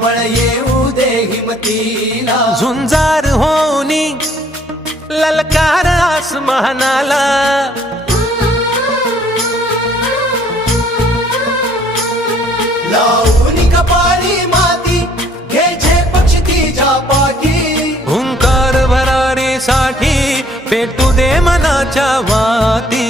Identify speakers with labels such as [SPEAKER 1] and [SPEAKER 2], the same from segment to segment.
[SPEAKER 1] बळ येऊ दे हिमतीला.
[SPEAKER 2] झुंजार होनी ललकार आसमानाला.
[SPEAKER 1] लावून कपाळी माती घे पक्ष तिच्या पाठी.
[SPEAKER 2] हुंकार भरारीसाठी पेटू दे मनाच्या वाती.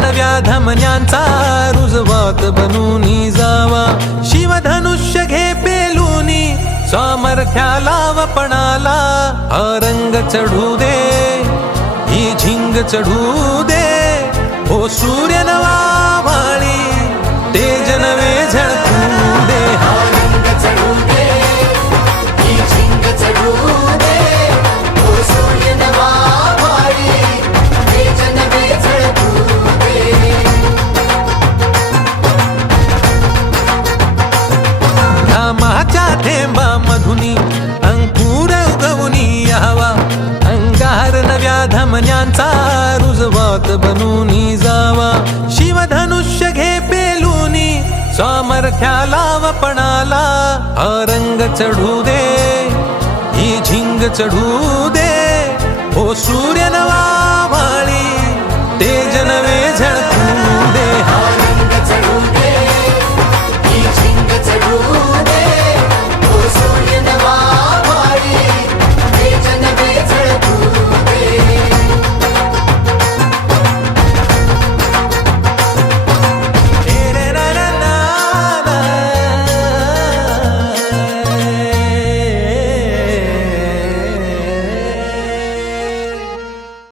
[SPEAKER 2] नव्या धमन्यांचा रुजवात बनून जावा. शिवधनुष्य घे पेलूनी सामर्थ्याला वपणाला हा रंग चढू दे ही झिंग चढू दे. हो सूर्य थेंबा मधुनी अंकुर उगवनी यावा. अंगार नव्या धमन्यांचा रुजवात बनूनी जावा. शिवधनुष्य घे पेलूनी सामर्थ्याला वपणाला हा रंग चढू दे. ही झिंग चढू दे. हो सूर्य नवा